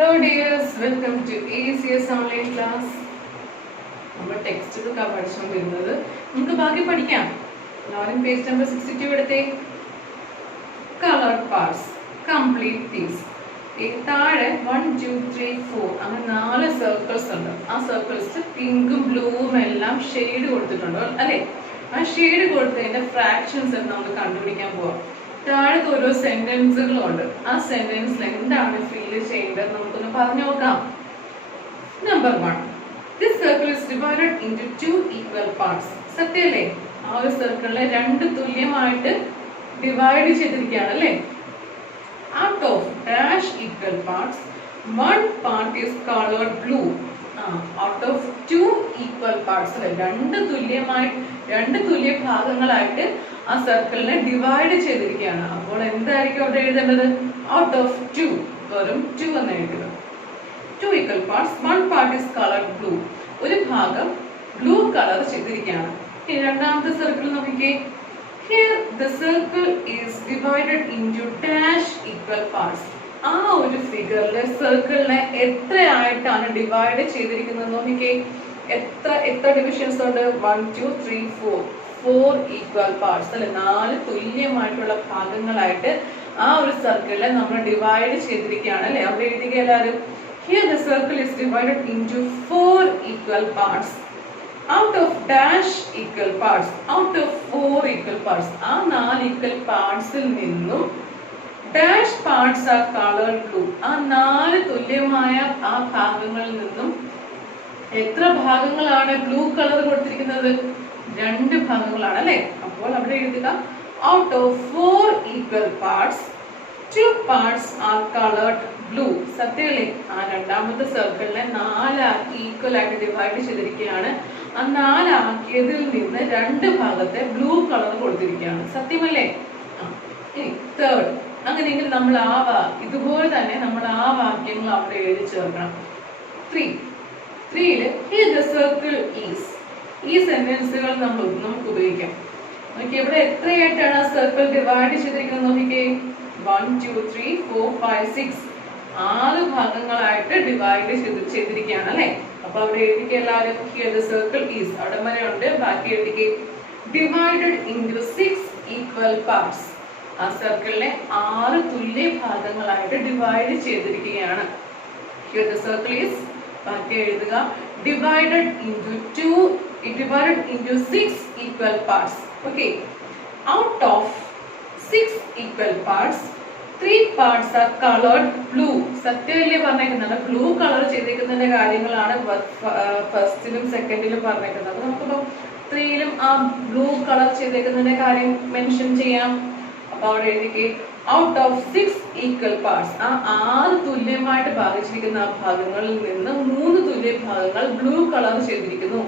Hello dears, welcome to ACS online class. നമ്മൾ text book പഠിച്ചുകൊണ്ടിരുന്നത് നമുക്ക് ബാക്കി പഠിക്കാം. എല്ലാവരും പേജ് നമ്പർ 62 എടുത്തേ. Colored parts, complete these. താഴെ 1, 2, 3, 4 അങ്ങനെ 4 സർക്കിൾസ് ഉണ്ട്. ആ സർക്കിൾസ് പിങ്കും ബ്ലൂവും എല്ലാം ഷെയ്ഡ് കൊടുത്തിട്ടുണ്ട് അല്ലേ? ആ ഷെയ്ഡ് കൊടുത്തതിന്റെ ഫ്രാക്ഷൻസ് നമ്മൾ കണ്ടുപിടിക്കാൻ പോവാം. താഴത്തെ ഓരോ സെന്റൻസുകളും ഉണ്ട്. ആ സെന്റൻസിൽ എന്താണ് ഫീൽ ചെയ്യേണ്ടത് നമുക്കൊന്ന് പറഞ്ഞു നോക്കാം. Number 1, this circle is divided into 2 equal parts. സത്യല്ലേ? ആ ഒരു സർക്കിളിനെ രണ്ട് തുല്യമായിട്ട് ഡിവൈഡ് ചെയ്തിരിക്കുകയാണ് അല്ലേ? Out of dash equal parts, one part is colored blue. Out of 2 equal parts, രണ്ട് തുല്യ ഭാഗങ്ങളായിട്ട് ആ സർക്കിളിനെ ഡിവൈഡ് ചെയ്തിരിക്കുകയാണ്. അപ്പോൾ എന്തായിരിക്കും അവിടെ എഴുതേണ്ടത്? ഔട്ട് ഓഫ് 2 വെറും 2 എന്ന് എഴുതുക. 2 equal parts, one part is colored blue. ഒരു ഭാഗം ബ്ലൂ കളർ ചെയ്തിരിക്കുകയാണ്. ഇനി രണ്ടാമത്തെ സർക്കിൾ നോക്കിക്കേ. Here the circle is divided into dash equal parts. ആ ഒരു ഫിഗറിലെ സർക്കിളിനെ എത്രയായിട്ടാണ് ഡിവൈഡ് ചെയ്തിരിക്കുന്നത് നോക്കിക്കേ. എത്ര ഡിവിഷൻസ് ഉണ്ട്? 1, 2, 3, 4 ഈക്വൽ പാർട്സ് അല്ലെ? 4 തുല്യമായിട്ടുള്ള ഭാഗങ്ങളായിട്ട് ആ ഒരു സർക്കിളിനെ നമ്മൾ ഡിവൈഡ് ചെയ്തിരിക്കുകയാണ് അല്ലെ? അവിടെ എഴുതുക എല്ലാവരും. Here the circle is divided into 4 equal parts. Out of dash equal parts, out of 4 equal parts, ആ 4 equal partsൽ നിന്നും dash parts are colored blue. ആ 4 തുല്യമായ ആ ഭാഗങ്ങളിൽ നിന്നും എത്ര ഭാഗങ്ങളാണ് ബ്ലൂ കളർ കൊടുത്തിരിക്കുന്നത്? 2 ഭാഗങ്ങളാണ് അല്ലേ? അപ്പോൾ അവിടെ എഴുതുക out of 4 equal parts, 2 parts are colored blue. സത്യല്ലേ? ആ രണ്ടാമത്തെ സർക്കിളിനെ 4 ആക്കി ഈക്വൽ ആയിട്ട് ഡിവൈഡ് ചെയ്തിരിക്കുകയാണ്. ആ 4 ആക്കിയതിൽ നിന്ന് 2 ഭാഗത്തെ ബ്ലൂ കളർ കൊടുത്തിരിക്കുകയാണ്. സത്യമല്ലേ? ഇനി തേർഡ്. അങ്ങനെയെങ്കിൽ നമ്മൾ ഇതുപോലെ തന്നെ നമ്മൾ ആ വാക്യങ്ങൾ അവിടെ എഴുതി ചേർക്കണം. 3ല് here the circle is. ഈ സെന്റൻസുകൾ നമുക്ക് ഉപയോഗിക്കാം. നോക്കിയേ, ഇവിടെ എത്രയായിട്ടാണ് ആ സർക്കിൾ ഡിവൈഡ് ചെയ്തിരിക്കുന്നത് നോക്കിക്കേ. 1, 2, 3, 4, 5, 6 6 ഭാഗങ്ങളായിട്ട് ഡിവൈഡ് ചെയ്തിരിക്കുകയാണ് അല്ലെ? അപ്പൊ അവിടെ എഴുതിക്കുക എല്ലാവരും. here the circle is, അവിടെ വരെ ഉണ്ട്. ബാക്കി എഴുതിക്കേ divided into 6 equal parts. ആ സർക്കിളിനെ 6 തുല്യ ഭാഗങ്ങളായിട്ട് ഡിവൈഡ് ചെയ്തിരിക്കുകയാണ്. here the circle is, ബാക്കി എഴുതുക divided into 6 equal parts. Okay, out of 6 equal parts, 3 parts are colored blue. സത്യമല്ലേ പറഞ്ഞേക്കുന്നത്? ബ്ലൂ കളർ ചെയ്തിരിക്കുന്നതിന്റെ കാര്യങ്ങളാണ് ഫസ്റ്റിലും സെക്കൻഡിലും പറഞ്ഞേക്കുന്നത്. നമുക്കിപ്പോ 3ലും ആ ബ്ലൂ കളർ ചെയ്തേക്കുന്നതിന്റെ കാര്യം മെൻഷൻ ചെയ്യാം. അപ്പൊ അവിടെ എഴുതിക്കേ ഔട്ട് ഓഫ് 6 ഈക്വൽ പാർട്സ്, ആ 6 തുല്യമായിട്ട് ഭാഗിച്ചിരിക്കുന്ന ആ ഭാഗങ്ങളിൽ നിന്ന് 3 തുല്യ ഭാഗങ്ങൾ ബ്ലൂ കളർ ചെയ്തിരിക്കുന്നു.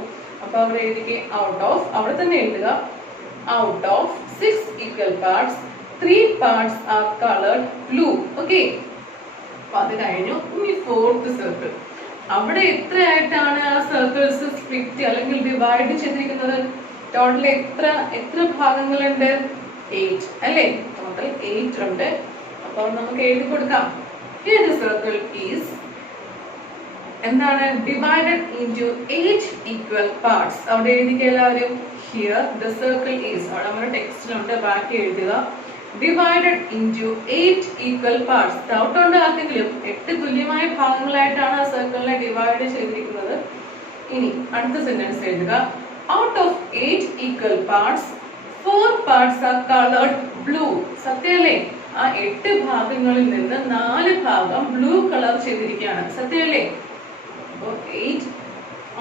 അപ്പൊ അവിടെ എഴുതിക്കേ ഔട്ട് ഓഫ്, അവിടെ തന്നെ എഴുതുക out of 6 equal parts, 3 parts are colored blue. Okay, അപ്പൊ അത് കഴിഞ്ഞു. ഇനി 4th സർക്കിൾ. അവിടെ എത്രയായിട്ടാണ് ആ സർക്കിൾസ് സ്പ്ലിറ്റ് അല്ലെങ്കിൽ ഡിവൈഡ് ചെയ്തിരിക്കുന്നത്? ടോട്ടൽ എത്ര ഭാഗങ്ങളുണ്ട്? 8 അല്ലേ? ടോട്ടൽ 8 ഉണ്ട്. അപ്പോൾ നമുക്ക് എഴുതി കൊടുക്കാം. Here the circle is എന്താണ്? divided into 8 equal parts. അവിടെ എഴുതിക്കുക എല്ലാവരും. Here the circle is, അവിടെ നമ്മുടെ ടെക്സ്റ്റിലുണ്ട്. ബാക്കി എഴുതുക divided into 8 equal parts. Doubt ഉണ്ട് ആർക്കെങ്കിലും? 8 തുല്യമായ ഭാഗങ്ങളായിട്ടാണ് ആ സർക്കിളിനെ ഡിവൈഡ് ചെയ്തിരിക്കുന്നത്. ഇനി അടുത്ത സെന്റൻസ് എഴുതുക out of 8 equal parts, 4 parts are colored blue. സത്യമല്ലേ? ആ 8 ഭാഗങ്ങളിൽ നിന്ന് 4 ഭാഗം ബ്ലൂ കളർ ചെയ്തിരിക്കുകയാണ്. സത്യമല്ലേ? അപ്പോൾ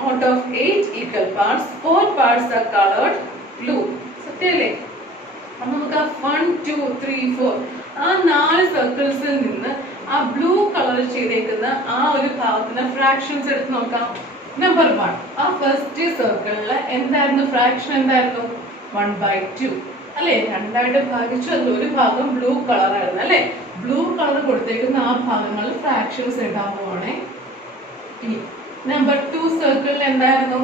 out of 8 equal parts, 4 parts are colored blue. സത്യമല്ലേ? അപ്പൊ നമുക്ക് 1, 2, 3, 4 ആ 4 സർക്കിൾസിൽ നിന്ന് ആ ബ്ലൂ കളർ ചെയ്തേക്കുന്ന ആ ഒരു ഭാഗത്തിന്റെ ഫ്രാക്ഷൻസ് എടുത്ത് നോക്കാം. നമ്പർ 1, ആ ഫസ്റ്റ് സർക്കിളില് എന്തായിരുന്നു ഫ്രാക്ഷൻ? എന്തായിരുന്നു? 1/2 അല്ലെ? രണ്ടായിട്ട് ഭാഗിച്ചു. അതിൽ ഒരു ഭാഗം ബ്ലൂ കളർ ആയിരുന്നു അല്ലെ? ബ്ലൂ കളർ കൊടുത്തേക്കുന്ന ആ ഭാഗങ്ങളിൽ ഫ്രാക്ഷൻസ് ഇടാൻ പോവാണേ. ഇനി നമ്പർ 2 സർക്കിളിൽ എന്തായിരുന്നു?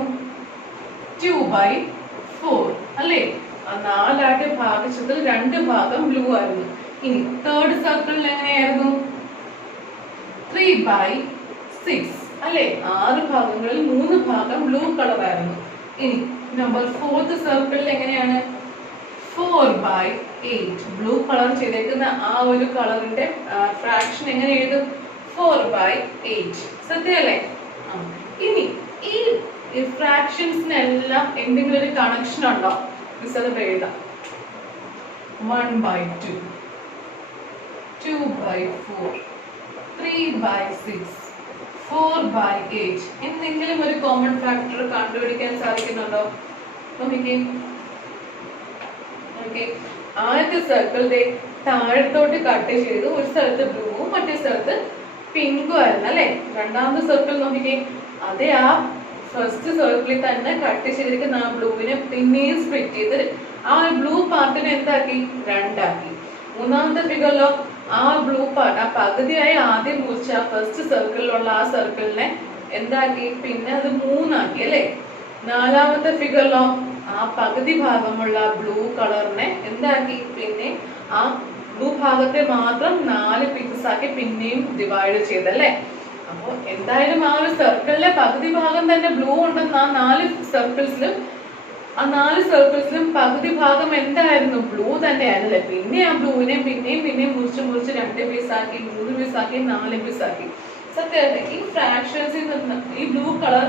2/4 അല്ലെ? ആ 4 ആയിട്ട് ഭാഗിച്ചതിൽ 2 ഭാഗം ബ്ലൂ ആയിരുന്നു. ഇനി തേർഡ് സർക്കിളിൽ എങ്ങനെയായിരുന്നു? 3 3/6 അല്ലേ? 6 ഭാഗങ്ങളിൽ 3 ഭാഗം ബ്ലൂ കളർ ആയിരുന്നു. ഇനി നമ്പർ 4th സർക്കിളിൽ എങ്ങനെയാണ്? 4/8 ബ്ലൂ കളർ ചെയ്തേക്കുന്ന ആ ഒരു കളറിന്റെ ഫ്രാക്ഷൻ എങ്ങനെ എഴുതും? 4/8. സത്യമല്ലേ? ഇനി ഈ ഫ്രാക്ഷൻസിനെല്ലാം എന്തെങ്കിലും ഒരു കണക്ഷൻ ഉണ്ടോ? മിസ് അത് എഴുതാം. 1/2, 2/4, 3/6, 4/8 എന്തെങ്കിലും ഒരു കോമൺ ഫാക്ടർ കണ്ടുപിടിക്കാൻ സാധിക്കുന്നുണ്ടോ? നോക്കിക്കേ. ആദ്യത്തെ സർക്കിളിന്റെ താഴത്തോട്ട് കട്ട് ചെയ്ത് ഒരു സ്ഥലത്ത് ബ്ലൂവും മറ്റേ സ്ഥലത്ത് പിങ്കും ആയിരുന്നു അല്ലെ? രണ്ടാമത്തെ സർക്കിൾ നോക്കിക്കേ, അതേ ആ ഫസ്റ്റ് സർക്കിളിൽ തന്നെ കട്ട് ചെയ്തിരിക്കുന്ന ആ ബ്ലൂവിനെ പിന്നെയും സ്പ്ലിറ്റ് ചെയ്ത് ആ ബ്ലൂ പാർട്ടിനെ എന്താക്കി? രണ്ടാക്കി. മൂന്നാമത്തെ ഫിഗറിലോ ആ ബ്ലൂ പാർട്ട് ആ പകുതിയായി ആദ്യം മുറിച്ച ആ ഫസ്റ്റ് സർക്കിളിലുള്ള ആ സർക്കിളിനെ എന്താക്കി? പിന്നെ അത് മൂന്നാക്കി അല്ലെ? നാലാമത്തെ ഫിഗറിലോ ആ പകുതി ഭാഗമുള്ള ബ്ലൂ കളറിനെ എന്താക്കി? പിന്നെ ആ ബ്ലൂ ഭാഗത്തെ മാത്രം 4 പീസസ് ആക്കി പിന്നെയും ഡിവൈഡ് ചെയ്തല്ലേ? അപ്പൊ എന്തായാലും ആ ഒരു സർക്കിളിലെ പകുതി ഭാഗം തന്നെ ബ്ലൂ ഉണ്ടെന്ന് ആ 4 സർക്കിൾസിലും പകുതി ഭാഗം എന്തായിരുന്നു? ബ്ലൂ തന്നെയായിരുന്നല്ലേ? പിന്നെ ആ ബ്ലൂവിനെ പിന്നെയും മുറിച്ച് 2 പീസാക്കി, 3 പീസാക്കി, 4 പീസാക്കി. സത്യമല്ലേ? ഈ ഫ്രാക്ഷൻസിൽ നിന്ന് ഈ ബ്ലൂ കളർ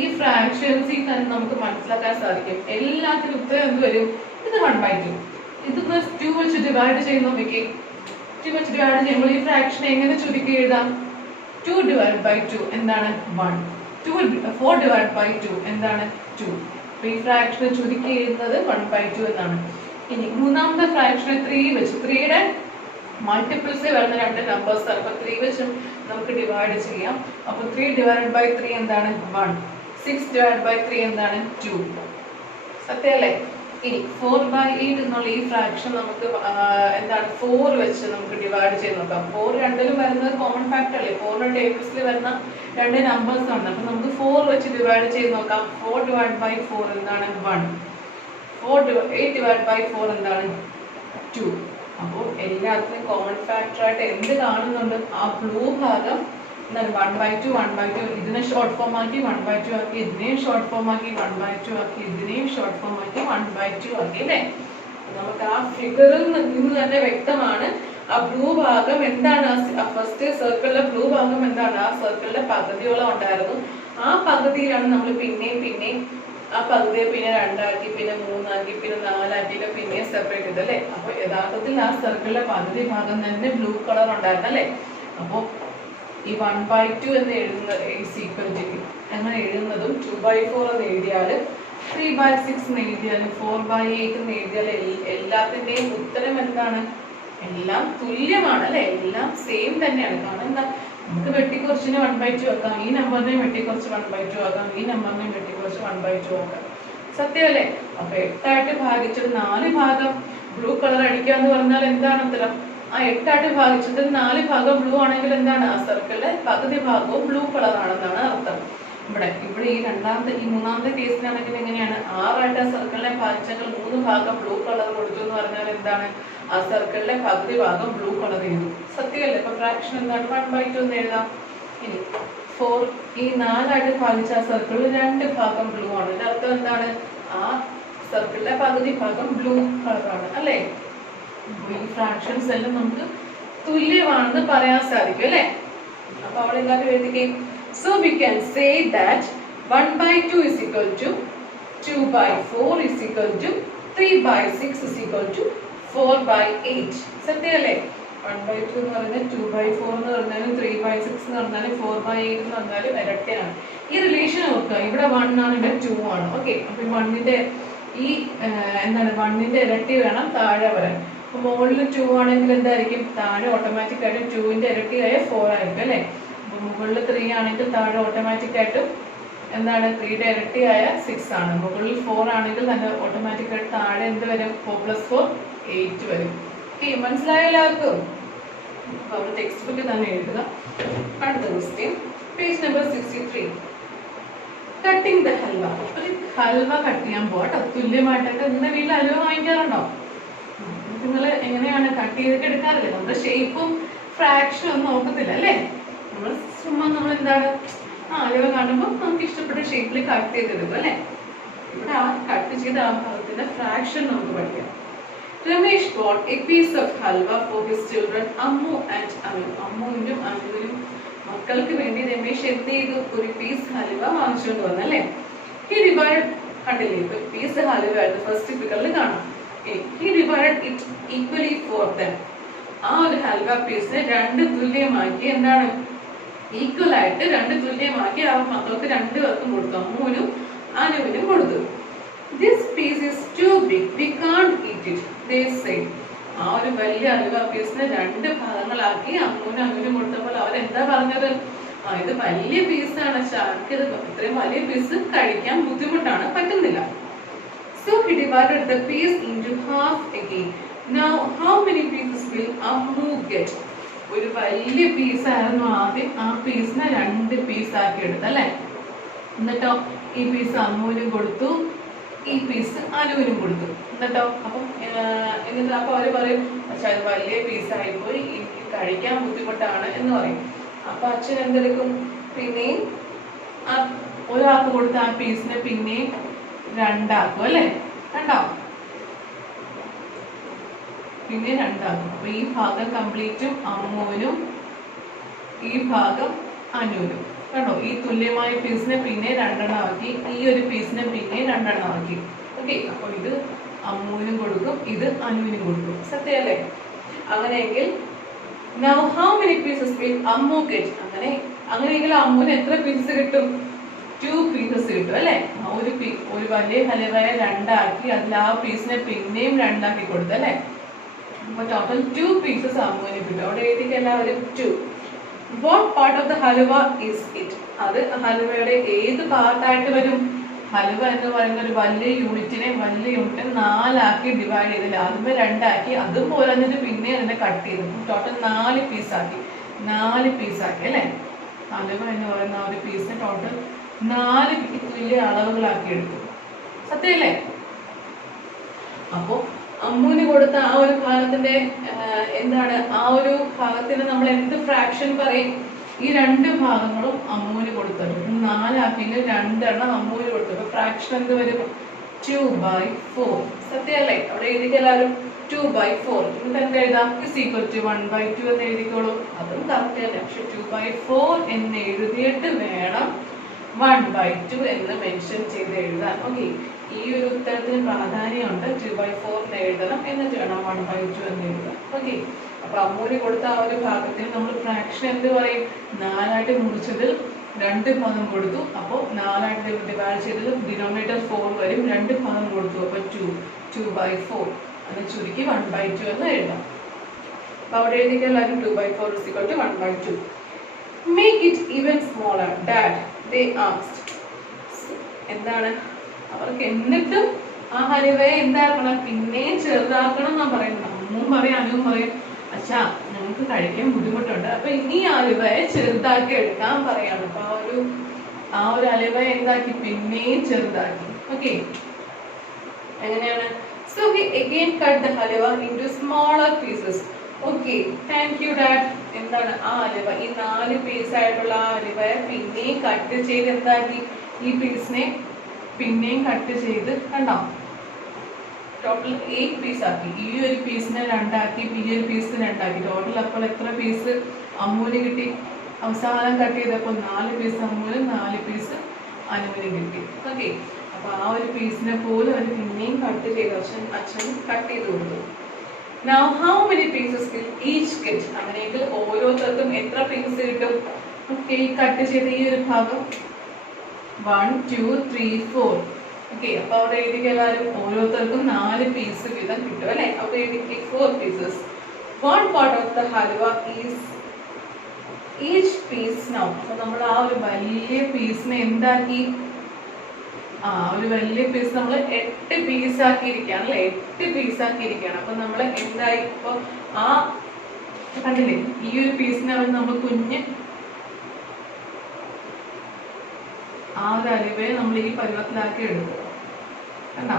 ഈ ഫ്രാക്ഷൻസിൽ തന്നെ നമുക്ക് മനസ്സിലാക്കാൻ സാധിക്കും. എല്ലാത്തിനും ഉത്തരം എന്ത് വരും? ഇത് 1/2. ഇത് 2 വെച്ച് ഡിവൈഡ് ചെയ്യുന്ന നോക്കിക്കേ. 2 വെച്ച് ഡിവൈഡ് ചെയ്യുമ്പോൾ ഈ ഫ്രാക്ഷൻ എങ്ങനെ ചുരുക്കി എഴുതാം? 2/2 എന്താണ്? 1. 4/2 എന്താണ്? 2. അപ്പൊ ഈ ഫ്രാക്ഷനെ ചുരുക്കി എഴുതുന്നത് 1/2 എന്നാണ്. ഇനി മൂന്നാമത്തെ ഫ്രാക്ഷനെ 3 വെച്ച് 3യുടെ മൾട്ടിപ്പിൾസ് വരുന്ന 2 നമ്പേഴ്സ് ആണ്. അപ്പൊ 3 വെച്ചും നമുക്ക് ഡിവൈഡ് ചെയ്യാം. അപ്പൊ 3/3 എന്താണ്? 1. 6/3 എന്താണ്? 2. സത്യമല്ലേ? ഇനി 4/8 എന്നുള്ള ഈ ഫ്രാക്ഷൻ നമുക്ക് എന്താണ്? 4 വെച്ച് നമുക്ക് ഡിവൈഡ് ചെയ്ത് നോക്കാം. 4 രണ്ടിലും വരുന്നത് കോമൺ ഫാക്ടർ അല്ലേ? 4ന്റെ ടേബിൾസിൽ വരുന്ന 2 നമ്പേഴ്സ് ആണ്. അപ്പൊ നമുക്ക് 4 വെച്ച് ഡിവൈഡ് ചെയ്ത് നോക്കാം. 4/4 എന്താണ്? 1. 8/4 എന്താണ്? 2. അപ്പോൾ എല്ലാത്തിനും കോമൺ ഫാക്ടർ ആയിട്ട് എന്ത് കാണുന്നുണ്ട്? ആ ബ്ലൂ ഭാഗം 1/2 ഇതിനെ ഷോർട്ട് ഫോം ആക്കി 1/2 ആക്കി, ഇതിനെയും ഷോർട്ട് ഫോം ആക്കി 1/2 ആക്കി, ഇതിനെയും ഷോർട്ട് ഫോം ആക്കി 1/2 ആക്കി അല്ലേ? നമുക്ക് ആ ഫിഗറിൽ നിന്ന് തന്നെ വ്യക്തമാണ് ആ ബ്ലൂ ഭാഗം എന്താണ്? ആ ഫസ്റ്റ് സർക്കിളിലെ ബ്ലൂ ഭാഗം എന്താണ്? ആ സർക്കിളിലെ പകുതിയോളം ഉണ്ടായിരുന്നു. ആ പകുതിയിലാണ് നമ്മൾ പിന്നെയും ആ പകുതിയെ പിന്നെ 2 ആക്കി, പിന്നെ 3 ആക്കി, പിന്നെ 4 ആക്കി, പിന്നെ സെപ്പറേറ്റ് ചെയ്ത് അല്ലേ? അപ്പൊ യഥാർത്ഥത്തിൽ ആ സർക്കിളിലെ പകുതി ഭാഗം തന്നെ ബ്ലൂ കളർ ഉണ്ടായിരുന്നു അല്ലേ? അപ്പൊ ഈ 1/2 എന്ന് എഴുതുന്നത് അങ്ങനെ എഴുതുന്നതും 2/4 എന്ന് എഴുതിയാലും 3/6 എന്ന് എഴുതിയാലും 4/8 എന്ന് എഴുതിയാലും എല്ലാത്തിന്റെയും ഉത്തരം എന്താണ്? എല്ലാം തുല്യമാണ് അല്ലെ? എല്ലാം സെയിം തന്നെയാണ്. കാരണം എന്താ? നമുക്ക് വെട്ടിക്കുറച്ചിന് 1/2 ആക്കാം, ഈ നമ്പറിനെ വെട്ടിക്കുറച്ച് 1/2 ആക്കാം, ഈ നമ്പറിനെ വെട്ടിക്കുറച്ച് 1/2 ആക്കാം. സത്യമല്ലേ? അപ്പൊ 8 ആയിട്ട് ഭാഗിച്ചിട്ട് 4 ഭാഗം ബ്ലൂ കളർ അടിക്കുക എന്ന് പറഞ്ഞാൽ എന്താണ് ഉത്തരം? ആ 8 ആയിട്ട് ഭാഗിച്ചിട്ട് 4 ഭാഗം ബ്ലൂ ആണെങ്കിൽ എന്താണ്? ആ സർക്കിളിലെ പകുതി ഭാഗവും ബ്ലൂ കളർ ആണെന്നാണ് അർത്ഥം. ഇവിടെ ഈ മൂന്നാമത്തെ കേസിലാണെങ്കിൽ എങ്ങനെയാണ്? 6 ആയിട്ട് ആ സർക്കിളിനെ ഭാഗിച്ചെങ്കിൽ 3 ഭാഗം ബ്ലൂ കളർ കൊടുത്തു എന്ന് പറഞ്ഞാൽ എന്താണ്? ആ സർക്കിളിലെ പകുതി ഭാഗം ബ്ലൂ കളർ ചെയ്തു. സത്യമല്ലേ? അപ്പൊ ഫ്രാക്ഷൻ എന്താണ്? 1/2 എന്ന് എഴുതാം. ഇനി 4 ഈ 4 ആയിട്ട് ഭാഗിച്ച ആ സർക്കിളിൽ 2 ഭാഗം ബ്ലൂ ആണ്. ഇതിന്റെ അർത്ഥം എന്താണ്? ആ സർക്കിളിലെ പകുതി ഭാഗം ബ്ലൂ കളർ ആണ് അല്ലേ? ഈ ഫ്രാക്ഷൻസ് എല്ലാം നമുക്ക് തുല്യമാണെന്ന് പറയാൻ സാധിക്കും അല്ലേ? അപ്പൊ അവിടെ ഇല്ലാത്ത എഴുതിക്കേ. So we can say that 1/2 is equal to 2/4 is equal to 3/6 is equal to 4/8. സത്യമല്ലേ? 1/2 എന്ന് പറഞ്ഞാൽ 2/4 എന്ന് പറഞ്ഞാലും 3/6 എന്ന് പറഞ്ഞാലും 4/8 എന്ന് പറഞ്ഞാലും ഇരട്ടയാണ്. ഈ റിലേഷൻ നോക്കുക. ഇവിടെ 1 ആണ്, ഇവിടെ 2 ആണ്. ഓക്കെ, അപ്പൊ 1ന്റെ ഈ വണ്ണിന്റെ ഇരട്ടി വേണം താഴെ വരാൻ. അപ്പൊ മുകളിൽ 2 ആണെങ്കിൽ എന്തായിരിക്കും? താഴെ ഓട്ടോമാറ്റിക് ആയിട്ട് 2ന്റെ ഇരട്ടിയായ 4 ആയിരിക്കും അല്ലെ? അപ്പൊ മുകളിൽ 3 ആണെങ്കിൽ താഴെ ഓട്ടോമാറ്റിക് ആയിട്ടും എന്താണ്? 3യുടെ ഇരട്ടിയായ 6 ആണ്. മുകളിൽ 4 ആണെങ്കിൽ തന്നെ ഓട്ടോമാറ്റിക് ആയിട്ട് താഴെ എന്ത് വരും? 4 + 4 8 വരും. ഓക്കെ, മനസ്സിലായ എല്ലാവർക്കും? അപ്പൊ അവിടെ ടെക്സ്റ്റ് ബുക്ക് തന്നെ എഴുതുക. അടുത്ത question, page number 63. Cutting the halwa. ഒരു ഹൽവ കട്ട് ചെയ്യാൻ പോട്ടെ. തുല്യമായിട്ടൊക്കെ നിങ്ങളുടെ വീട്ടിൽ ഹൽവ വാങ്ങിക്കാറുണ്ടോ? നിങ്ങൾ എങ്ങനെയാണ് കട്ട് ചെയ്തിട്ട് എടുക്കാറില്ലേ? നമ്മുടെ ഷേപ്പും ഫ്രാക്ഷനും ഒന്നും നോക്കത്തില്ല അല്ലേ? നമ്മൾ എന്താണ് ഹലുവ കാണുമ്പോൾ നമുക്ക് ഇഷ്ടപ്പെട്ട ഷേപ്പിൽ കട്ട് ചെയ്തെടുക്കും അല്ലെ. ഇവിടെ ആ കട്ട് ചെയ്ത ആ ഭാഗത്തിന്റെ ഫ്രാക്ഷൻ നമുക്ക് പഠിക്കാം. Ramesh bought a piece of halwa for his children Ammu and Anu. അമ്മുവിനും അനുവിനും മക്കൾക്ക് വേണ്ടി രമേശ് എന്ത് ചെയ്തു? ഒരു പീസ് ഹലുവ വാങ്ങിച്ചുകൊണ്ട് വന്നല്ലേ. He divided, കണ്ടില്ലേ, ഇപ്പൊ പീസ് ഹലുവ ഫസ്റ്റ് പിക്ചറിൽ കാണാം. He divided it equally for them. ആ ഒരു ഹൽവ പീസിനെ രണ്ട് തുല്യമാക്കി, എന്താണ്, ഈക്വൽ ആയിട്ട് രണ്ട് തുല്യമാക്കി ആ മക്കൾക്ക് രണ്ടുപേർക്കും കൊടുത്തു. അമ്മുവിനും അനുവിനും കൊടുത്തു. This piece is too big, we can't eat it, they said. ആ ഒരു വലിയ ഹൽവ പീസിനെ രണ്ട് ഭാഗങ്ങളാക്കി അമ്മുവിനും അനുവിനും കൊടുത്തപ്പോൾ അവരെന്താ പറഞ്ഞത്? ഇത് വലിയ പീസാണ്, എനിക്കിത് ഇത്രയും വലിയ പീസ് കഴിക്കാൻ ബുദ്ധിമുട്ടാണ്, പറ്റുന്നില്ല. So he divided the piece into half again. Now how many pieces will Ammu get? ഒരു വലിയ പീസ് ആയിരുന്നു ആദ്യം, ആ പീസിനെ രണ്ട് പീസ് ആക്കി എടുത്തു അല്ലെ. എന്നിട്ടോ ഈ പീസ് അമ്മുവിനും കൊടുത്തു, ഈ പീസ് അനുവിനും കൊടുത്തു. എന്നിട്ടോ എന്നിട്ട് അപ്പൊ അവര് പറയും, പക്ഷെ അത് വലിയ പീസായി പോയി, എനിക്ക് കഴിക്കാൻ ബുദ്ധിമുട്ടാണ് എന്ന് പറയും. അപ്പൊ അച്ഛൻ എന്തെടുക്കും? പിന്നെയും ഒരാൾക്ക് കൊടുത്ത ആ പീസിനെ പിന്നെയും രണ്ടാക്കും അല്ലെ. കണ്ടോ, പിന്നെ രണ്ടാക്കും. അപ്പൊ ഈ ഭാഗം കംപ്ലീറ്റും അമ്മുവിനും ഈ ഭാഗം അനുവിനും. കണ്ടോ, ഈ തുല്യമായ പീസിനെ പിന്നെ രണ്ടെണ്ണം ആക്കി, ഈ ഒരു പീസിനെ പിന്നെ രണ്ടെണ്ണം ആക്കി. ഓക്കെ, അപ്പൊ ഇത് അമ്മുവിനും കൊടുക്കും, ഇത് അനുവിനും കൊടുക്കും. സത്യല്ലേ? അങ്ങനെയെങ്കിൽ now how many pieces will Ammu get? അങ്ങനെയെങ്കിൽ അമ്മുവിന് എത്ര പീസസ് കിട്ടും? 2 പീസസ് കിട്ടും അല്ലെ. ഒരു വലിയ ഹലുവയെ രണ്ടാക്കി അതിൽ ആ പീസിനെ പിന്നെയും രണ്ടാക്കി കൊടുത്തു അല്ലെ. അപ്പൊ ടോട്ടൽ 2 പീസസ് അമ്മുവിന് കിട്ടും. അവിടെ എഴുതിക്ക് എല്ലാവരും 2. What part of the halwa is it? അത് ഹലുവയുടെ ഏത് പാർട്ടായിട്ട് വരും? ഹലുവ എന്ന് പറയുന്ന ഒരു വലിയ യൂണിറ്റിനെ 4 ഡിവൈഡ് ചെയ്തില്ല, ആദ്യമേ രണ്ടാക്കി, അതും പോരാഞ്ഞിട്ട് പിന്നെ അതിനെ കട്ട് ചെയ്തു, ടോട്ടൽ 4 പീസാക്കി അല്ലെ. ഹലുവ എന്ന് പറയുന്ന ആ ഒരു പീസിനെ ടോട്ടൽ 4 തുല്യ അളവുകളാക്കി എടുത്തു. സത്യല്ലേ? അപ്പോ അമ്മുവിന് കൊടുത്ത ആ ഒരു ഭാഗത്തിന്റെ എന്താണ്, ആ ഒരു ഭാഗത്തിന് നമ്മൾ എന്ത് ഫ്രാക്ഷൻ പറയും? ഈ രണ്ട് ഭാഗങ്ങളും അമ്മുവിന് കൊടുത്തത് 4 ആക്കിയെങ്കിൽ 2 എണ്ണം അമ്മുവിന് കൊടുത്തു. അപ്പൊ ഫ്രാക്ഷൻ എന്ത് വരും? 2/4. സത്യല്ലേ? അവിടെ എഴുതിക്കെല്ലാവരും 2/4. എന്നിട്ട് എന്താ എഴുതാം? is equal to 1/2 എന്ന് എഴുതിക്കോളൂ. അതും കറക്റ്റ് തന്നെ. പക്ഷെ 2/4 എന്ന് എഴുതിയിട്ട് വേണം 1/2 എന്ന് മെൻഷൻ ചെയ്ത് എഴുതാൻ. ഓക്കെ, ഈ ഒരു ഉത്തരത്തിന് പ്രാധാന്യമുണ്ട്. 2/4 എന്ന് എഴുതണം, എന്നിട്ട് വേണം 1/2 എന്ന് എഴുതാം. ഓക്കെ, അപ്പൊ അമ്മുവിന് കൊടുത്ത ആ ഒരു ഭാഗത്തിന് നമ്മൾ ഫ്രാക്ഷൻ എന്ത് പറയും? 4 മുറിച്ചതിൽ 2 ഭാഗം കൊടുത്തു. അപ്പോൾ 4 ഡിവൈഡ് ചെയ്തത് ഡിനോമിനേറ്റർ 4 വരും, 2 ഭാഗം കൊടുത്തു. അപ്പൊ 2/4 എന്ന് ചുരുക്കി 1/2 എന്ന് എഴുതാം. അപ്പൊ അവിടെ എഴുതിക്കുക എല്ലാവരും 2/4 is equal to 1/2. Make it even smaller, Dad, they asked. എന്താണ് അവർക്ക്? എന്നിട്ടും ആ ഹലുവയെ എന്താക്കണം? പിന്നെയും ചെറുതാക്കണം എന്നാ പറയുന്നത്. അമ്മും പറയും അനുവും പറയും, അച്ഛാ ഞങ്ങൾക്ക് കഴിക്കാൻ ബുദ്ധിമുട്ടുണ്ട്, അപ്പൊ ഇനി ഹലുവയെ ചെറുതാക്കി എടുക്കാൻ പറയാണ്. അപ്പൊ ആ ഒരു ഹലുവയെ എന്താക്കി? പിന്നെയും ചെറുതാക്കി. ഓക്കെ, എങ്ങനെയാണ്? So he again cut the halwa into smaller pieces. Okay, thank you Dad. എന്താണ് ആ ഹലുവ, ഈ 4 പീസ് ആയിട്ടുള്ള ആ ഹലുവയെ പിന്നെയും കട്ട് ചെയ്ത് എന്താക്കി? ഈ പീസിനെ പിന്നെയും കട്ട് ചെയ്ത്, കണ്ടോ, ടോട്ടൽ 8 പീസ് ആക്കി. ഈ ഒരു പീസിനെ രണ്ടാക്കി, ഈ ഒരു പീസ് രണ്ടാക്കി. ടോട്ടൽ അപ്പോൾ എത്ര പീസ് അമ്മുവിന് കിട്ടി? അവസാനം കട്ട് ചെയ്തപ്പോൾ 4 പീസ് അമ്മുവിനും 4 പീസ് അനുവിനും കിട്ടി. ഓക്കെ, അപ്പൊ ആ ഒരു പീസിനെ പോലും അവർ പിന്നെയും കട്ട് ചെയ്തു. അച്ഛൻ കട്ട് ചെയ്ത് കൊടുത്തു. Now how many pieces will each get? അങ്ങനെയെങ്കിൽ ഓരോരുത്തർക്കും എത്ര പീസ് കിട്ടും? ഓക്കെ, കട്ട് ചെയ്ത ഈ ഒരു ഭാഗം 1 2 3 4. ഓക്കെ, അപ്പൊ അവിടെ എഴുതിക്ക് എല്ലാവരും ഓരോരുത്തർക്കും 4 പീസ് വീതം കിട്ടും അല്ലെ. അപ്പൊ എഴുതിക്ക് 4 pieces. One part of the halwa is each piece now. അപ്പൊ നമ്മൾ ആ ഒരു വലിയ പീസിനെ എന്താക്കി? ഒരു വലിയ പീസ് നമ്മൾ 8 പീസ് ആക്കിയിരിക്കുകയാണ് അല്ലെ. 8 പീസ് ആക്കിയിരിക്കുകയാണ്. അപ്പൊ നമ്മൾ എന്തായി? ഇപ്പൊ ആ കണ്ടില്ലേ, ഈ ഒരു പീസിനെ നമ്മൾ കുഞ്ഞ് ആ ഒരു ഹലുവയെ നമ്മൾ ഈ പരുവത്തിലാക്കി എടുക്കും. കണ്ടോ,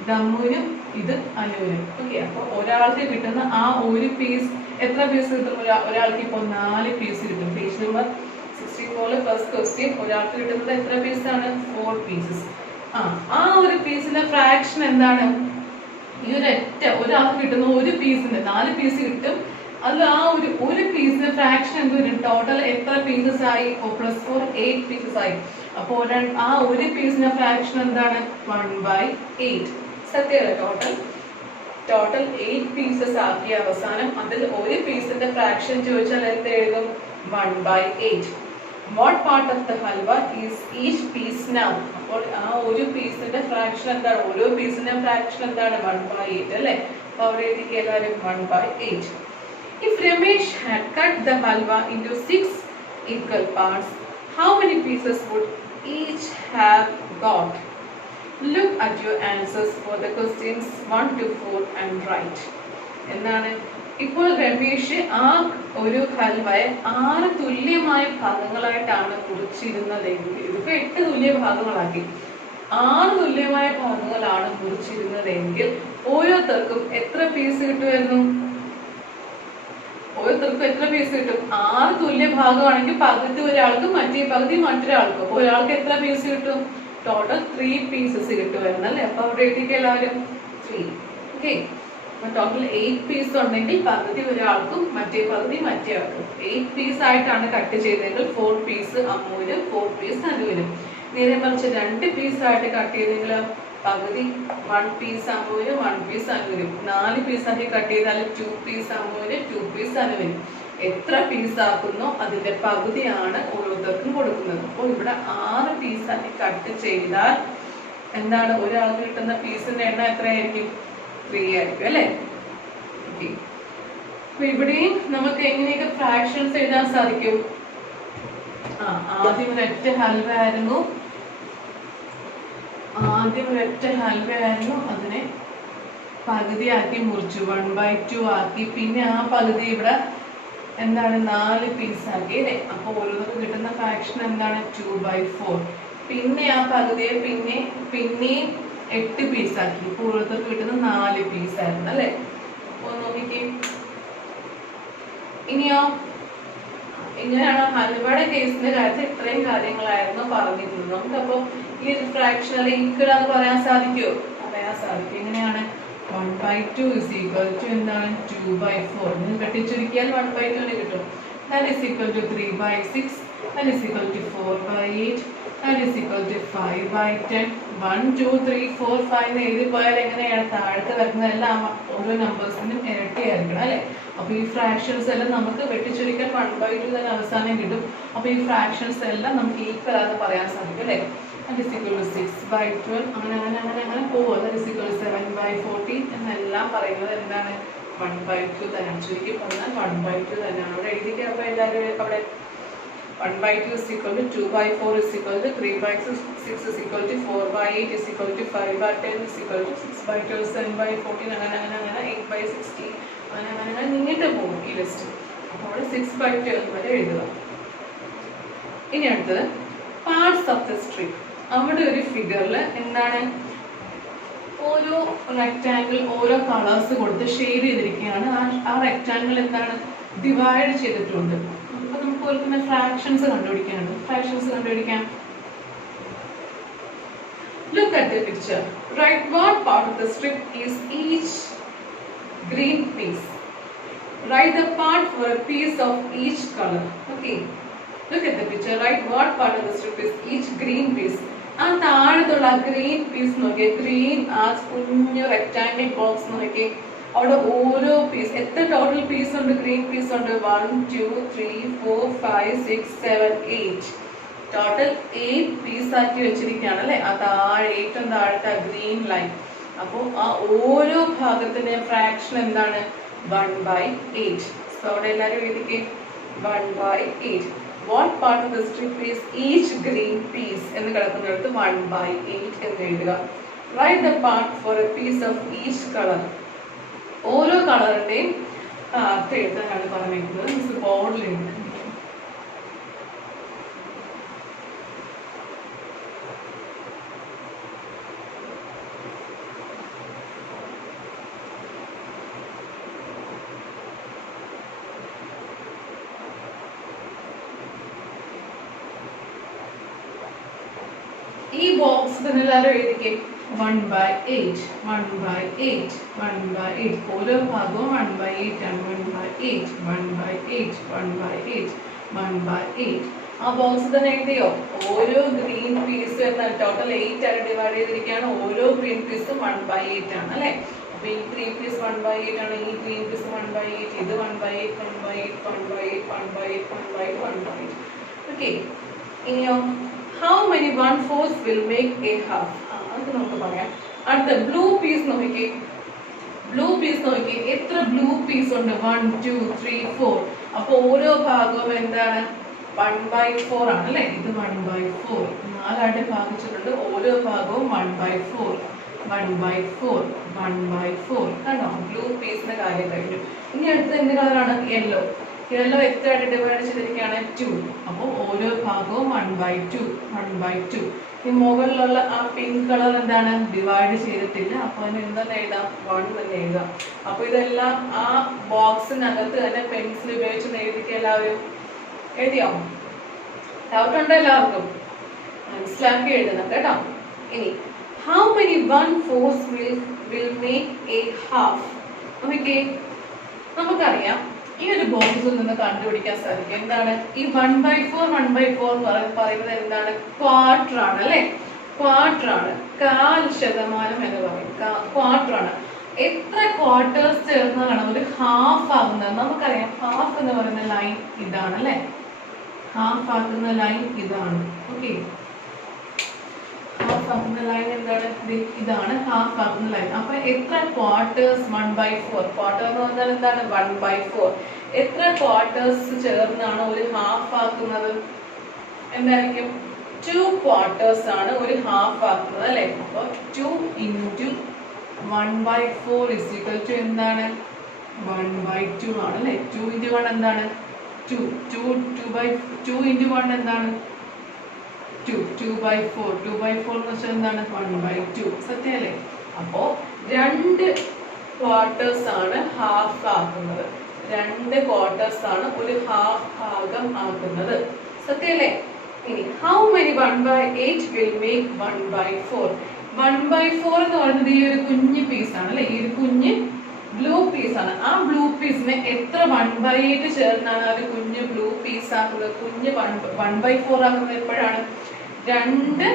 ഇത് അമ്മുവിനും ഇത് അനുവിനും. ഓക്കെ, അപ്പൊ ഒരാൾക്ക് കിട്ടുന്ന ആ ഒരു പീസ്, എത്ര പീസ് കിട്ടും? ഒരാൾക്ക് ഇപ്പൊ 4 പീസ് കിട്ടും. Page number 64 first question. ഒരാൾക്ക് കിട്ടുന്നത് എത്ര പീസാണ്? 4 പീസസ്. ആ ഒരു പീസിന്റെ ഫ്രാക്ഷൻ എന്താണ്? ഈ ഒരാൾക്ക് കിട്ടുന്ന ഒരു പീസിന് 4 പീസ് കിട്ടും. അതിൽ ആ ഒരു പീസിന്റെ ഫ്രാക്ഷൻ എന്ത് വരും? ടോട്ടൽ എത്ര പീസസ് ആയി? 4+4 8 പീസസ് ആയി. അപ്പോൾ ആ ഒരു പീസിന്റെ ഫ്രാക്ഷൻ എന്താണ്? 1/8. സത്യമല്ലേ? ടോട്ടൽ 8 പീസസ് ആക്കിയ അവസാനം അതിൽ ഒരു പീസിന്റെ ഫ്രാക്ഷൻ ചോദിച്ചാൽ എന്ത് എഴുതും? 1/8. What part of the halwa is each piece now? അപ്പോൾ ആ ഒരു പീസിന്റെ ഫ്രാക്ഷൻ എന്താണ്? ഓരോ പീസിന്റെ ഫ്രാക്ഷൻ എന്താണ്? 1/8 അല്ലേ? അപ്പോൾ അവിടെ എഴുതിക്കുക എല്ലാവരും 1/8. If Ramesh had cut the halwa into 6 equal parts, how many pieces would each have got? Look at your answers for the questions 1 to 4 and write. എന്താണ്? ഇപ്പോൾ രമേശ് ആ ഒരു ഹൽവയെ 6 തുല്യമായ ഭാഗങ്ങളായിട്ടാണ് മുറിച്ചിരുന്നതെങ്കിൽ, ഇതിപ്പോ 8 തുല്യ ഭാഗങ്ങളാക്കി 6 തുല്യമായ ഭാഗങ്ങളാണ് മുറിച്ചിരുന്നതെങ്കിൽ ഓരോരുത്തർക്കും എത്ര പീസ് കിട്ടുമായിരുന്നു? ഓരോരുത്തർക്കും എത്ര പീസ് കിട്ടും? 6 തുല്യ ഭാഗമാണെങ്കിൽ പകുതി ഒരാൾക്കും മറ്റേ പകുതി മറ്റൊരാൾക്കും. അപ്പൊ ഒരാൾക്ക് എത്ര പീസ് കിട്ടും? ടോട്ടൽ 3 പീസസ് കിട്ടുമായിരുന്നു അല്ലേ? അപ്പൊ അവിടെ എഴുതിക്കുക എല്ലാവരും 3. ഓക്കെ. ടോട്ടൽ 8 പീസ് ഉണ്ടെങ്കിൽ പകുതി ഒരാൾക്കും മറ്റേ പകുതി മറ്റേ ആൾക്കും. 8 പീസ് ആയിട്ടാണ് കട്ട് ചെയ്തതെങ്കിൽ 4 പീസ് അമ്മുവിനും 4 പീസ് അനുവിനും. നേരെ മറിച്ച് 2 പീസ് ആയിട്ട് കട്ട് ചെയ്തെങ്കിൽ പകുതി 1 പീസ് അമ്മുവിനും 1 പീസ് അനുവിനും. 4 പീസ് ആക്കി കട്ട് ചെയ്താൽ 2 പീസ് അമ്മുവിനും 2 പീസ് അനുവിനും. എത്ര പീസ് ആക്കുന്നോ അതിന്റെ പകുതിയാണ് ഓരോരുത്തർക്കും കൊടുക്കുന്നത്. അപ്പോൾ ഇവിടെ 6 പീസ് ആക്കി കട്ട് ചെയ്താൽ എന്താണ്? ഒരാൾക്ക് കിട്ടുന്ന പീസിന്റെ എണ്ണം എത്രയായിരിക്കും? 3 ആയിരിക്കും അല്ലേ? ഓക്കെ. അപ്പൊ ഇവിടെയും നമുക്ക് എങ്ങനെയൊക്കെ ഫ്രാക്ഷൻസ് എഴുതാൻ സാധിക്കും? ആദ്യം ഒരൊറ്റ ഹൽവ ആയിരുന്നു. അതിനെ പകുതിയാക്കി മുറിച്ചു 1/2 ആക്കി. പിന്നെ ആ പകുതി ഇവിടെ എന്താണ്? 4 പീസ് ആക്കി അല്ലേ? അപ്പൊ ഓരോരുത്തർക്ക് കിട്ടുന്ന ഫ്രാക്ഷൻ എന്താണ്? 2/4. പിന്നെ ആ പകുതിയെ പിന്നെയും 8 പീസ് ആക്കി. ഇപ്പൊ ഓരോരുത്തർക്ക് കിട്ടുന്ന 4 പീസ് ആയിരുന്നു അല്ലെ? അപ്പൊ നോക്കിക്കേ. ഇനിയോ ഇങ്ങനെയാണ് ഹൽവയുടെ കേസിന്റെ കാര്യത്തിൽ ഇത്രയും കാര്യങ്ങളായിരുന്നു പറഞ്ഞിരുന്നത്. നമുക്കപ്പോ ഈ ഫ്രാക്ഷണൽ ഈക്വൽ എന്ന് പറയാൻ സാധിക്കുമോ? പറയാൻ സാധിക്കും. എങ്ങനെയാണ്? 1/2 is equal to എന്താണ്? 2/4. ഇതിന് വെട്ടിച്ചുരുക്കിയാൽ 1/2 കിട്ടും. That is equal to 3/6. That is equal to 4/8. That is equal to 5/10. 1 2 3 4 5 എഴുതി പോയാൽ എങ്ങനെയാണ്? താഴത്ത് വരുന്നതെല്ലാം ഓരോ നമ്പേഴ്സിനും ഇരട്ടിയായിരിക്കണം അല്ലെ? അപ്പൊ ഈ ഫ്രാക്ഷൻസ് എല്ലാം നമുക്ക് വെട്ടിച്ചുരുക്കാൻ 1/2 തന്നെ അവസാനം കിട്ടും. അപ്പൊ ഈ ഫ്രാക്ഷൻസ് എല്ലാം നമുക്ക് ഈക്വൽ ആണെന്ന് പറയാൻ സാധിക്കും അല്ലെ? That is equal to 6/12. അങ്ങനെ പോവുക. That is equal to 7/40 എന്നെല്ലാം പറയുന്നത് എന്താണ്? 1/2 തന്നെയാണ്. ചുരുക്കി പറഞ്ഞാൽ 1/2 തന്നെയാണ്. അവിടെ എഴുതിക്കുക. അപ്പൊ എല്ലാവരും അവിടെ 1/2 is equal to 2/4 is equal to 3/6 is equal to 4/8 is equal to 5/10 is equal to 6/12 7/14 അങ്ങനെ 8/60 അങ്ങനെ നീണ്ടു പോകും ഈ ലിസ്റ്റ്. അപ്പോൾ 6/12 വരെ എഴുതുക. ഇനി അടുത്തത് പാർട്സ് ഓഫ് ദ സ്ട്രിപ്പ്. അവിടെ ഒരു ഫിഗറിൽ എന്താണ്? ഓരോ റെക്ടാങ്കിൾ ഓരോ കളേഴ്സ് കൊടുത്ത് ഷെയ്ഡ് ചെയ്തിരിക്കുകയാണ്. ആ റെക്ടാങ്കിൾ എന്താണ്? ഡിവൈഡ് ചെയ്തിട്ടുണ്ട്. അപ്പൊ നമുക്ക് ഓർക്കുന്ന ഫ്രാക്ഷൻസ് കണ്ടുപിടിക്കാം. Look at the picture. Write what part of the strip is each green piece. Write the part for a piece of each color. Okay. Look at the picture. Write what part of the strip is each green piece. ആ താഴത്തുള്ള green peas നോക്കിയേ. Green ആ കുഞ്ഞു rectangle box നോക്കിയേ. അവിടെ ഓരോ piece എത്ര total piece ഉണ്ട്? Green peas ഉണ്ട് 1 2 3 4 5 6 7 8. ടോട്ടൽ 8 പീസ് ആക്കി വെച്ചിരിക്കുകയാണ് അല്ലെ? ആ ഏറ്റവും താഴത്തെ ഗ്രീൻ ലൈൻ. അപ്പോൾ ആ ഓരോ ഭാഗത്തിന്റെ ഫ്രാക്ഷൻ എന്താണ്? 1/8. സോ അവിടെ എല്ലാവരും എഴുതിക്കേ 1/8. What part of the strip is each green piece എന്ന് കിടക്കുന്നിടത്ത് 1/8 എന്ന് എഴുതുക. Write the part for a piece of each color. ഓരോ കളറിന്റെയും അർത്ഥം എഴുതാനാണ് പറഞ്ഞിരിക്കുന്നത്. മിസ് ബോർഡിലുണ്ട്. ബോക്സ് തന്നെ എല്ലാവരും എഴുതിക്കേ 1/8 1/8 1/8 ഓരോ ഭാഗവും 1/8 ആണ് 1/8 1/8 1/8 1/8 ആ ബോക്സ് തന്നെ എഴുതിയോ ഓരോ ഗ്രീൻ പീസ് എന്നാൽ ടോട്ടൽ 8 ആയിട്ട് ഡിവൈഡ് ചെയ്തിരിക്കുകയാണ് ഓരോ ഗ്രീൻ പീസും 1/8 ആണ് അല്ലേ അപ്പോൾ ഈ ഗ്രീൻ പീസ് 1/8 ആണ് ഈ ഗ്രീൻ പീസ് 1/8 ഇത് 1/8 1/8 1/8 1/8 1/8 1/8 ഓക്കെ ഇനിയോ how many 1/4 will make a half അത് നമുക്ക് പറയാം അടുത്ത ബ്ലൂ പീസ് നോക്കിക്കേ എത്ര ബ്ലൂ പീസ് ഉണ്ട് 1 2 3 4 അപ്പോൾ ഓരോ ഭാഗവും എന്താണ് 1/4 ആണ് അല്ലേ ഇത് 1/4 നാലായിട്ട് ഭാഗിച്ചിട്ടുണ്ട് ഓരോ ഭാഗവും 1/4 കണ്ടോ ബ്ലൂ പീസിന്റെ കാര്യം കഴിഞ്ഞു ഇനി അടുത്ത എന്ത് കളറാണ് യെല്ലോ എത്ര ആയിട്ട് ഡിവൈഡ് ചെയ്തിരിക്കുകയാണ് 2 അപ്പോൾ ഓരോ ഭാഗവും 1/2 ഈ മുകളിലുള്ള ആ പിങ്ക് കളർ എന്താണ് ഡിവൈഡ് ചെയ്തിട്ടില്ല അപ്പോൾ അതിന് എന്തെന്ന് എഴുതാം 1 തന്നെ എഴുതാം അപ്പോൾ ഇതെല്ലാം ആ ബോക്സിനകത്ത് തന്നെ പെൻസിൽ ഉപയോഗിച്ച് എഴുതിക്കുക എല്ലാവരും എഴുതിയോ ഡൗട്ട് ഉണ്ടോ എല്ലാവർക്കും മനസ്സിലാക്കി എഴുതണം കേട്ടോ ഇനി how many 1/4 will make a half okay നമുക്കറിയാം ഈ ഒരു ബോക്സിൽ നിന്ന് കണ്ടുപിടിക്കാൻ സാധിക്കും എന്താണ് ഈ 1/4 എന്ന് പറയുന്നത് എന്താണ് ക്വാർട്ടർ ആണ് അല്ലേ ക്വാർട്ടർ ആണ് 1/4% എന്ന് പറയും ക്വാർട്ടർ ആണ് എത്ര ക്വാർട്ടേഴ്സ് ചേർന്നാലാണ് ഒരു ഹാഫ് ആകുന്നത് നമുക്കറിയാം ഹാഫ് എന്ന് പറയുന്ന ലൈൻ ഇതാണ് അല്ലേ ഹാഫ് ആക്കുന്ന ലൈൻ ഇതാണ് ഓക്കെ ഹാഫ് ആക്കുന്ന ലൈൻ എന്താണ് ഇതാണ് ഹാഫ് ആക്കുന്ന ലൈൻ അപ്പൊ എത്ര ക്വാർട്ടേഴ്സ് 1/4 ക്വാർട്ടർ എന്ന് പറഞ്ഞാൽ എന്താണ് 1/4 എത്ര ക്വാർട്ടേഴ്സ് ചേർന്നാണ് ഒരു ഹാഫ് ആക്കുന്നത് എന്തായിരിക്കും 2 ക്വാർട്ടേഴ്സ് ആണ് ഒരു ഹാഫ് ആക്കുന്നത് അല്ലേ അപ്പൊ 2 × 1/4 is equal to എന്താണ് 1/2 ആണ് അല്ലേ 2 × 1 എന്താണ് 2 × 1 എന്താണ് 2/4 എന്ന് വെച്ചാൽ എന്താണ് 1/2 സത്യമല്ലേ അപ്പോ 2 ക്വാർട്ടേഴ്സ് ആണ് ഹാഫ് ആക്കുന്നത് 2 ക്വാർട്ടേഴ്സ് ആണ് ഒരു ഹാഫ് ഭാഗം ആക്കുന്നത് സത്യമല്ലേ ഇനി how many 1/8 will make 1/4 1/4 എന്ന് പറയുന്നത് ഈ ഒരു കുഞ്ഞു പീസ് ആണ് അല്ലേ ഈ ഒരു കുഞ്ഞ് ബ്ലൂ പീസ് ആണ് ആ ബ്ലൂ പീസിനെ എത്ര 1/8 ചേർന്നാണ് അത് കുഞ്ഞു ബ്ലൂ പീസ് ആക്കുന്നത് കുഞ്ഞ് 1/4 ആക്കുന്നത് എപ്പോഴാണ് 2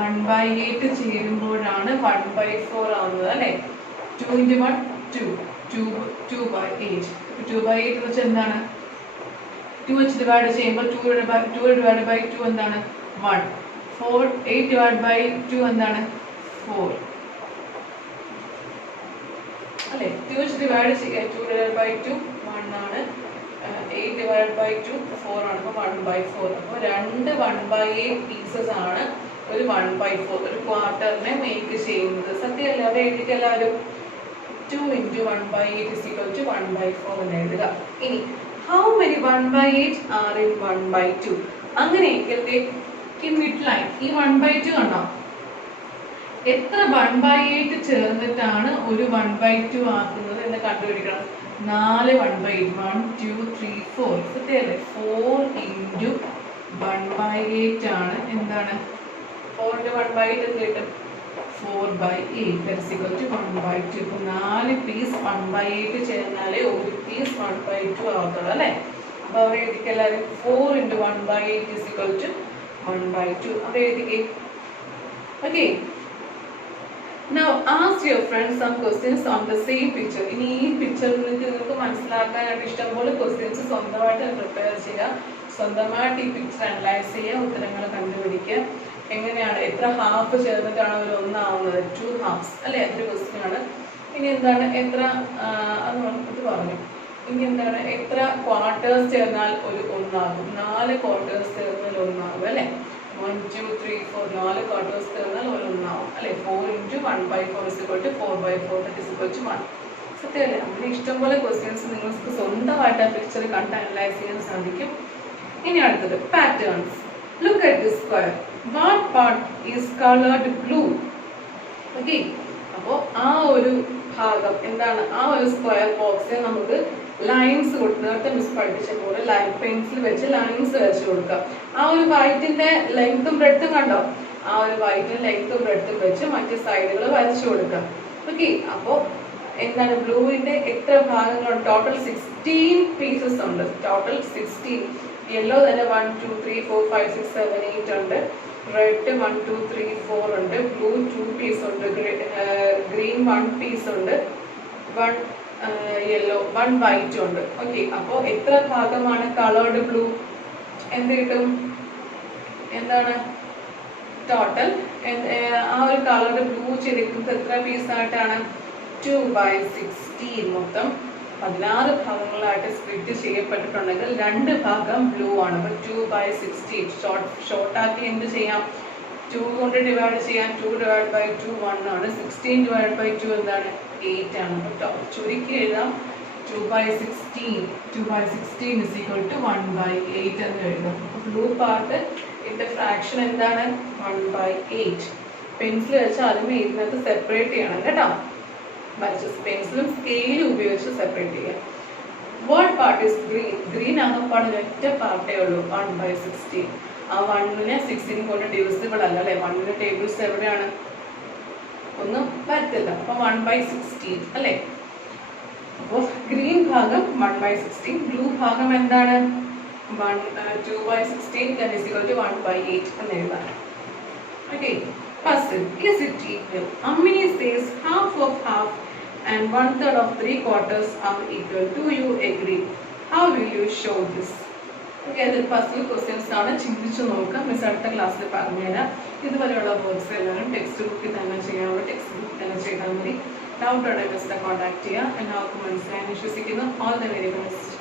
1/8 ചേരുമ്പോഴാണ് 1/4 ആവുന്നത് അല്ലേ 2 × 1 2/8 2/8 എന്ന് വെച്ചാൽ എന്താണ് 2 വെച്ച് ഡിവൈഡ് ചെയ്യുമ്പോൾ 2/2 എന്താണ് 1 8/2 എന്താണ് 4 അല്ലേ 2 വെച്ച് ഡിവൈഡ് ചെയ്യുക 2/2 1 ആണ് 8/2 4 ആണ് അപ്പോൾ 1/4 അപ്പോൾ 2 1/8 പീസസ് ആണ് ഒരു 1/4 ഒരു ക്വാർട്ടറിനെ മേക്ക് ചെയ്യുന്നത് സത്യമല്ലേ അവിടെ എഴുതിയിട്ട് എല്ലാവരും 2 × 1/8 is equal to 1/4 എന്ന് എഴുതുക ഇനി how many 1/8 are in 1/2 അങ്ങനെയെങ്കിൽ in midline ഈ 1/2 കണ്ടോ എത്ര 1/8 ചേർന്നിട്ടാണ് ഒരു 1/2 ആക്കുന്നത് എന്ന് കണ്ടുപിടിക്കണം 4 1/8 1 2 3 4 സത്യമല്ലേ 4 × 1/8 ആണ് എന്താണ് 4 × 1/8 എന്ന് കിട്ടും 4/8 that is equal to 1/2 ഇപ്പോൾ 4 പീസ് 1/8 ചേർന്നാലേ ഒരു പീസ് 1/2 ആവത്തുള്ളൂ അല്ലേ അപ്പോൾ അവിടെ എഴുതിക്കുക എല്ലാവരും 4 × 1/8 is equal to 1/2 അവിടെ എഴുതിക്കേ okay now ask your friends some questions on the same picture ഇനി ഈ പിക്ചറിൽ നിങ്ങൾക്ക് മനസ്സിലാക്കാനായിട്ട് ഇഷ്ടംപോലെ ക്വസ്റ്റ്യൻസ് സ്വന്തമായിട്ട് പ്രിപ്പയർ ചെയ്യുക സ്വന്തമായിട്ട് ഈ പിക്ചർ അനലൈസ് ചെയ്യുക ഉത്തരങ്ങൾ കണ്ടുപിടിക്കുക എങ്ങനെയാണ് എത്ര ഹാഫ് ചേർന്നിട്ടാണ് ഒരു ഒന്നാവുന്നത് 2 ഹാഫ്സ് അല്ലേ അതൊരു ക്വസ്റ്റ്യൻ ആണ് ഇനി എന്താണ് എത്ര അത് പറഞ്ഞു ഇനി എന്താണ് എത്ര ക്വാർട്ടേഴ്സ് ചേർന്നാൽ ഒരു ഒന്നാകും 4 ക്വാർട്ടേഴ്സ് ചേർന്നാൽ ഒന്നാകും അല്ലേ 1 2 3 4 4 ക്വാർട്ടേഴ്സ് ചേർന്നാൽ ഒരു ഒന്നാകും അല്ലേ 4 × 1/4 is equal to 4/4 that is equal to 1 സത്യമല്ലേ അങ്ങനെ ഇഷ്ടംപോലെ ക്വസ്റ്റ്യൻസ് നിങ്ങൾക്ക് സ്വന്തമായിട്ട് ആ പിക്ചർ കണ്ട് അനലൈസ് ചെയ്യാൻ സാധിക്കും ഇനി അടുത്തത് patterns look at this square what part is colored blue okay അപ്പോൾ ആ ഒരു ഭാഗം എന്താണ് ആ ഒരു സ്ക്വയർ ബോക്സിൽ നമുക്ക് ലൈൻസ് കൊടുത്ത് നേരത്തെ മിസ് പഠിപ്പിച്ച പോലെ ലൈൻ പെൻസിൽ വെച്ച് ലൈൻസ് വരച്ച് കൊടുക്കാം ആ ഒരു വൈറ്റിന്റെ ലെങ്ത്തും ബ്രെഡ്ത്തും കണ്ടോ ആ ഒരു വൈറ്റിന് ലെങ്ത്തും ബ്രെഡ്ത്തും വെച്ച് മറ്റ് സൈഡുകൾ വരച്ചു കൊടുക്കാം. ഓക്കെ, അപ്പോൾ എന്താണ് ബ്ലൂവിന്റെ എത്ര ഭാഗങ്ങളുണ്ട്? ടോട്ടൽ 16 പീസസ് ഉണ്ട്. ടോട്ടൽ 16. യെല്ലോ തന്നെ 1 2 3 4 5 6 7 8 ഉണ്ട്. റെഡ് 1 2 3 4 ഉണ്ട്. ബ്ലൂ 2 പീസ് ഉണ്ട്. ഗ്രീൻ 1 പീസ് ഉണ്ട്. 1 യെല്ലോ 1 വൈറ്റ് ഉണ്ട്. ഓക്കെ, അപ്പോൾ എത്ര ഭാഗമാണ് കളേർഡ് ബ്ലൂ? എന്ത് കിട്ടും? എന്താണ് ടോട്ടൽ? ആ ഒരു കളർ ബ്ലൂ ചെയ്തിരിക്കുന്നത് എത്ര പീസായിട്ടാണ്? 2/16. മൊത്തം 16 ഭാഗങ്ങളായിട്ട് സ്പ്ലിറ്റ് ചെയ്യപ്പെട്ടിട്ടുണ്ടെങ്കിൽ 2 ഭാഗം ബ്ലൂ ആണ്. അപ്പൊ 2/16 ഷോർട്ട് ആക്കി എന്ത് ചെയ്യാം? 2 കൊണ്ട് ഡിവൈഡ് ചെയ്യാൻ. 2 / 2 1 ആണ്. 16 / 2 എന്താണ്? 8 ആണ്. കേട്ടോ, ചുരുക്കി എഴുതാം. 2/16 is equal to 1/8 എന്ന് എഴുതാം. ബ്ലൂ പാർട്ട് ഇതിന്റെ ഫ്രാക്ഷൻ എന്താണ്? 1/8. പെൻസിൽ വെച്ച് ആദ്യമേ ഇതിനകത്ത് സെപ്പറേറ്റ് ചെയ്യണം കേട്ടോ. പെൻസിലും സ്കെയിലും ഉപയോഗിച്ച് സെപ്പറേറ്റ് ചെയ്യാം. What part is green? Green ആകപ്പാട് ഒറ്റ പാർട്ടേ ഉള്ളൂ. 1/16. ആ 1നെ 16 കൊണ്ട് ഡിവിസിബിൾ അല്ല അല്ലെ? 1ന്റെ ടേബിൾസ് എവിടെയാണ്? ഒന്നും വരത്തില്ല. അപ്പൊ 1/16 അല്ലെ? അപ്പോൾ ഗ്രീൻ ഭാഗം 1/16. ബ്ലൂ ഭാഗം എന്താണ്? 2/16 that is equal to 1/8 എന്ന് എഴുതാം. Okay, puzzle. Is it equal? Ammini says half of half and 1/3 of 3/4 are equal. Do you agree? How will you show this? Okay, അത് puzzle questions ആണ്. ചിന്തിച്ചു നോക്കാം. Miss അടുത്ത ക്ലാസ്സിൽ പറഞ്ഞുതരാം. ഇതുപോലെയുള്ള വേർഡ്സ് എല്ലാവരും ടെക്സ്റ്റ് ബുക്കിൽ തന്നെ ചെയ്യാനുള്ള ടെക്സ്റ്റ് ബുക്കിൽ തന്നെ ചെയ്താൽ മതി. ഡൗട്ട് ഉണ്ടെങ്കിൽ മിസ്സിനെ കോൺടാക്ട് ചെയ്യുക. എല്ലാവർക്കും മനസ്സിലായി വിശ്വസിക്കുന്നു. All the very best.